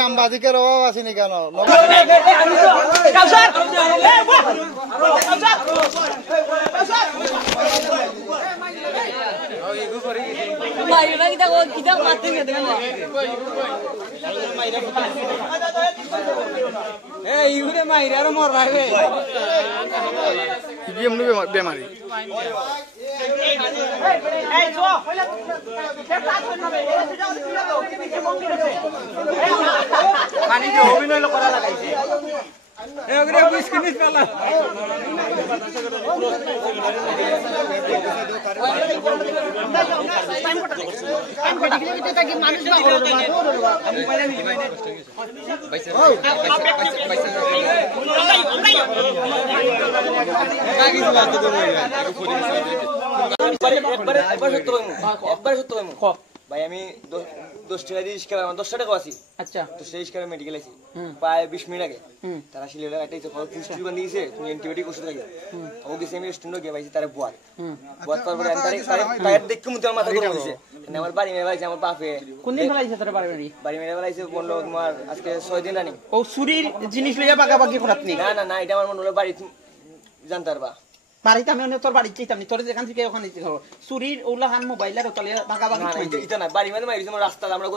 সাংবাদিকের অভাব আসেনি কেন বেমারি অভিনয় করা লাগাইছে ভাই আমি 10 টাকা দিয়ে ইস্কার 10 টাকা আছি আচ্ছা তো সেই ইস্কার মেডিকেল আইছি প্রায় 20 মিনিট আগে তারা শিলেলা এটাই তো পুষ্টি বান্ধি দিয়েছে তুমি অ্যান্টিবায়োটিক ওষুধ লাগে ও গেছে আমি স্টুডেন্ট গিয়ে পাইছি তারে বুয়ার পর তার দেখে মুতে আমার মাথা গরম হইছে মানে আমার বাড়ি মেয়ে ভাইছে আমার বাপে কোন দিন ফেলাইছে তোর বাড়ি মেয়ে ভাইছে বললো তোমার আজকে 6 দিন রানি ও চুরির জিনিস লইয়া বাগাবাগি করাতনি না এটা আমার মনে হলো বাড়ি জানতে পারবা বাড়িতে আমি তোর বাড়ি চাইতাম তোর যেখান থেকে ওখানে চুরির ওলা হান মোবাইলের তাহলে বাগাবাগি এটা না বাড়ি মানে মাইরিছে আমার রাস্তা আমরা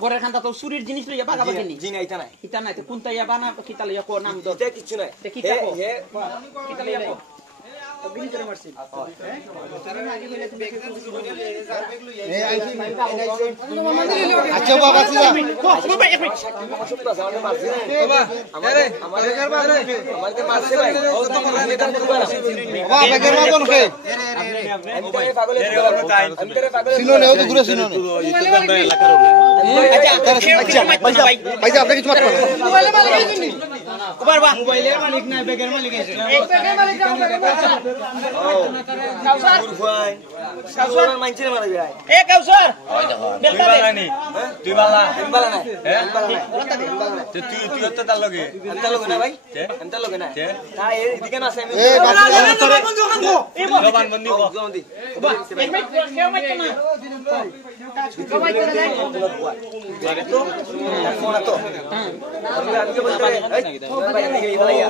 ঘরের খান্দা তো চুরির জিনিস লইয়া বাগাবাগি নি জি না এটা নাই তো কোনটা ইয়া বানা কিতা লইয়া কো নাম এটা কিছু নাই কিতা কো কিতা লইয়া কো অগ্নি করে মারছি আচ্ছা বাবা ছিল আমাকে মারছে ভাই বাবা বেগের মতন কে সিনো নেও তো ঘুরে সিনো এলাকার আচ্ছা ভাই আপনি কিছু মারতে পারেন মোবাইলে মালিক আইছেন বাবা মোবাইলের মালিক না বেগের মালিক আইছেন এক বেগের মালিক কাউসার কাউসার মাইনছে মারবে ভাই এ কাউসার তুই বালা নি তুই বালা না হ্যাঁ তুই তো তার লগে না ভাই এমতা লগে না তা এদিকে না আছে এ বন্ধু খাঙ্গো জবান বন্ধু জলদি কেউ মাইতে না কেউ মাইতে না লাগে তো ফোন তো আমি আজকে বলতে ভাই এদিকে ইবালাইয়া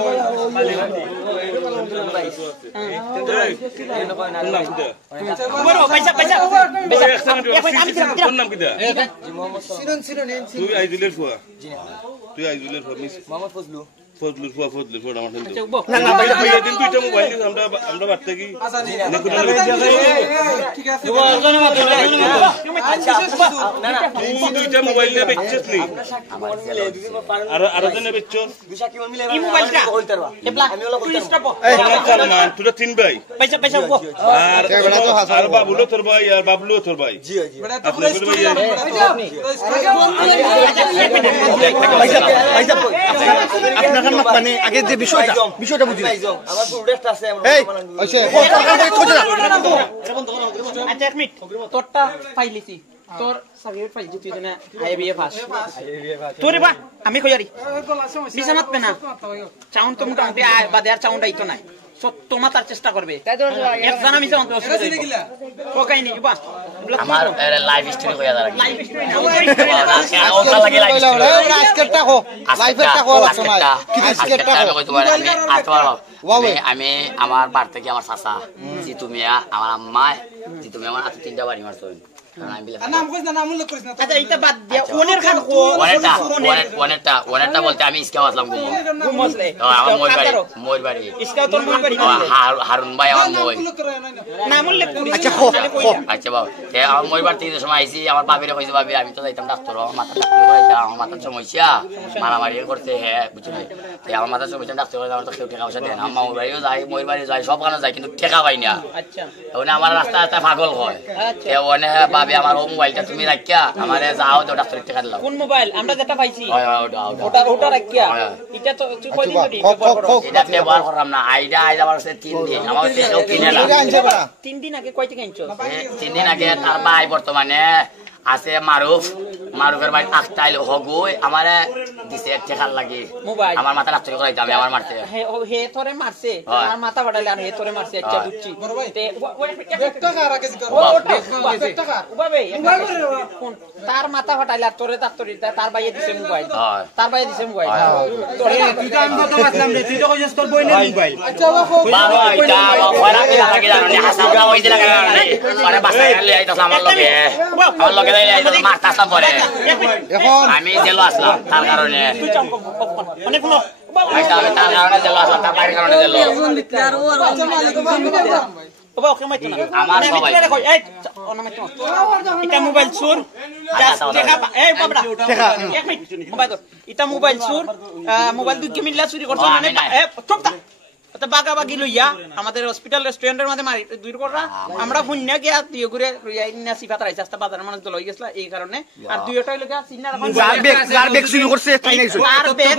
তুই আইজুলের ফুয়া মোহাম্মদ ফজলুর ফুয়া আমার না না ভাই দিন দুইটা মোবাইল নিয়ে আমরা বাড়তে কি ঠিক আছে দুইটা মোবাইল নিয়ে বেচছিস নি আর জনে বেচছস এই মোবাইলটা আমি ওলা বলতাম তুই তিন ভাই পয়সা আর বাবুলো তোর ভাই আর বাবলু তোর ভাই জি আপনার মানে আগে যে বিষয়টা বুঝি আমার প্রোডাক্ট আছে এই আচ্ছা এক মিনিট তোরটা ফাইলিছি তোর সার্টিফিকেট ফাইল তুই না আইবিএ পাস তোরে বা আমি কইয়ারি বিছানাত পেনা চাউন তো মোটামুটি বাদে আর চাউনটা ইতো নাই সত্য মাতার চেষ্টা করবে একজন আমি চাউন তো অসুবিধা কোকাই নি বা আমার লাইভ স্টোরি কইয়া দাঁড়া লাইভ স্টোরি ওটা লাগে লাইভ স্টোরি আজকেরটা কো লাইভেরটা কো সময় কি আজকেরটা কো আমি আমার বাড়ি থেকে আমার চাচা জিতু মিয়া আমার আম্মা জিতু মিয়া আমার তিনটা বাড়ি মারছেন নাম কইছ না নাম উল্লেখ করিস না আচ্ছা এটা বাদ দিয়া ওনের খান কো ওনেরটা বলতে আমি ইসকা আসলাম ঘুমসলে আমার মইর বাড়ি ইসকা তোর মইর বাড়ি হারুন ভাই আমার মই নাম উল্লেখ করিস আচ্ছা আচ্ছা বাবা তে আমার মইর বাড়ি থেকে সময় আইছি আমার বাবিরে কইছে বাবি আমি তো যাইতাম ডাক্তার মাথা ডাক্তার কইতা আমার মাথা সমস্যা মারামারি করতে হ্যাঁ বুঝলি তে আমার মাথা সমস্যা ডাক্তার কইতা আমার তো কেউ টাকা পয়সা দেন আমার মইর বাড়িও যাই মইর বাড়ি যাই সব কানে যাই কিন্তু টাকা পাই না আচ্ছা ওনে আমার রাস্তা পাগল হয় তে ওনে ভাবি আমার ও মোবাইলটা তুমি রাখিয়া আমারে যাও তো ডাক্তার টাকা দিলাম কোন মোবাইল আমরা যেটা পাইছি হয় ওটা রাখিয়া এটা তো তুই কই দিন এটা ব্যবহার করলাম না আইডা আমার কাছে 3 দিন আমার কাছে কেউ কিনে না 3 দিন আগে কয় টাকা আনছো 3 দিন আগে তার ভাই বর্তমানে আছে মারুফের ভাই আখটাইল হগুই আমারে দিছে টাকার লাগি মোবাইল আমার মাথা ডাক্তার করাইতে আমি আমার মারতে হে তোরে মারছে আর মাথা ফাটাইলে আর হে তোরে মারছে আচ্ছা বুঝছি তে তার মাথা ফাটাইলে আর তোরে ডাক্তারি তার ভাইয়ে দিছে মোবাইল তার ভাইয়ে দিছে মোবাইল তোরে তুই তো আমি কত মাসলাম রে তুই তো কইছস তোর বই না মোবাইল বাবা এটা ওরা কি লাগে জানো নি হাসাউরা হই দিলা কেন আরে বাসায় আইলে আইতা আমার লগে মারতাম পরে এখন আমি জেলো আসলাম তার কারণে অনেক তার কারণে জেলো আসলাম তার বাইরের কারণে জেলো আমার সবাই এটা মোবাইল চোর এটা মোবাইল চোর মোবাইল দুই মিল্লা চুরি করছো মানে বাগাবাগি লইয়া আমাদের হসপিটাল রেস্টুরেন্টের মধ্যে মারি দূর করা আমরা শুনিয়া গিয়া দুই ঘুরে সিফাত রাইছে আস্তে বাজারের মানুষ লই গেছিল এই কারণে আর দুইটা হইলো গিয়া চিন্না রাখুন যার বেগ চুরি করছে তাই নাই তার বেগ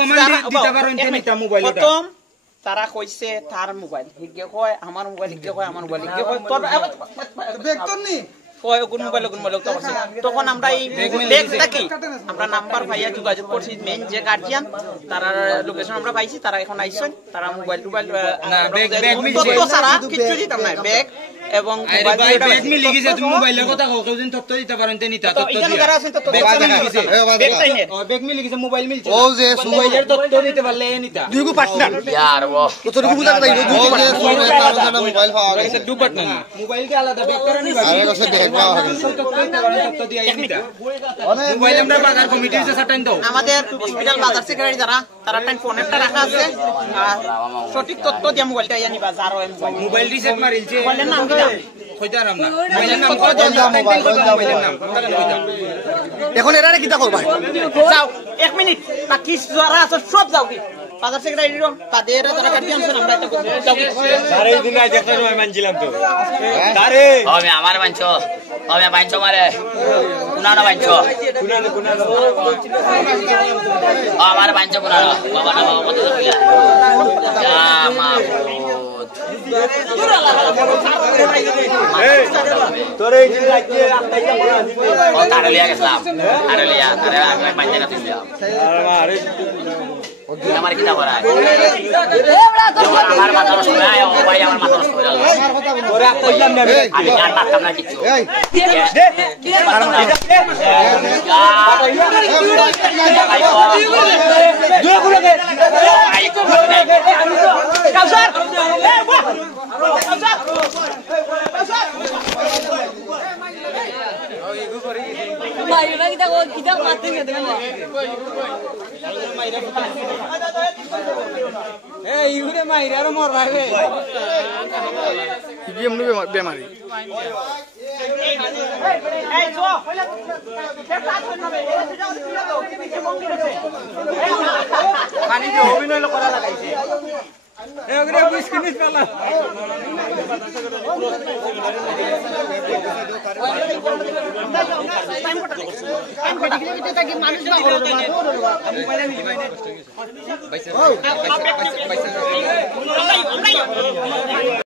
দিতে পারেন এটা মোবাইল প্রথম তারা কইছে তার মোবাইল হিগে কয় আমার মোবাইল হিগে কয় আমার মোবাইল হিগে কয় তোর বেগ তো নি কয় কোন মোবাইল তো আছে তখন আমরা এই বেগটা কি আমরা নাম্বার পাইয়া যোগাযোগ করছি মেইন যে গার্জিয়ান তার লোকেশন আমরা পাইছি তারা এখন আইছেন তারা মোবাইল না বেগ মিলছে তো সারা কিছু দিতাম না বেগ এবং বেগ মিলি গেছে তুমি মোবাইলের কথা কও কেউ দিন তথ্য দিতে পারেন তে নিতা তথ্য দিয়ে বেগ মিলি গেছে মোবাইল মিলছে ও যে মোবাইলের তথ্য দিতে পারলে নিতা দুই গো পার্টনার यार वो তো তোর বুঝা তাই ও যে তার জন্য মোবাইল পাওয়া গেছে দুই পার্টনার মোবাইল কে আলাদা বেগ করে নিবা আরে কসে বেগ পাওয়া গেছে তথ্য দিয়ে নিতা মোবাইল আমরা বাজার কমিটির যে সাটাইন দাও আমাদের হসপিটাল বাজার সেক্রেটারি যারা তারা টাইম ফোনেরটা রাখা আছে সঠিক তথ্য দিয়ে মোবাইলটা ইয়া নিবা যার মোবাইল রিসেট মারিলছে মোবাইলের নাম কি কইতার নাম না মোবাইলের নাম কত মোবাইলের নাম এখন এরা কি তা করবা যাও 1 মিনিট বাকি যারা আছে সব যাও কি বাজার সেক্রেটারি রো তাদের যারা গার্জিয়ান আছে আমরা এটা করব যাও কি আরে দিন আজ একটা সময় মানছিলাম তো আরে আমি আমার বাঞ্চো আমি বাঞ্চো মারে কুনানো বাঞ্চো কুনানো আমার বাঞ্চো কুনানো বাবা না বাবা কত দিলা তোরে এই দিন রাখতে আপনাকে মনে আছে ও তারলিয়া গেছলাম তারলিয়া আরে আমি বাঞ্চা না দিলাম আরে আমার কি তা করা আমার মাথা নষ্ট হয়ে আয় ও ভাই আমার মাথা নষ্ট হয়ে গেল তোরে কইলাম না আমি আর মারতাম না কিছু এই বেমারি অভিনয় করা লাগাইছে মানুষ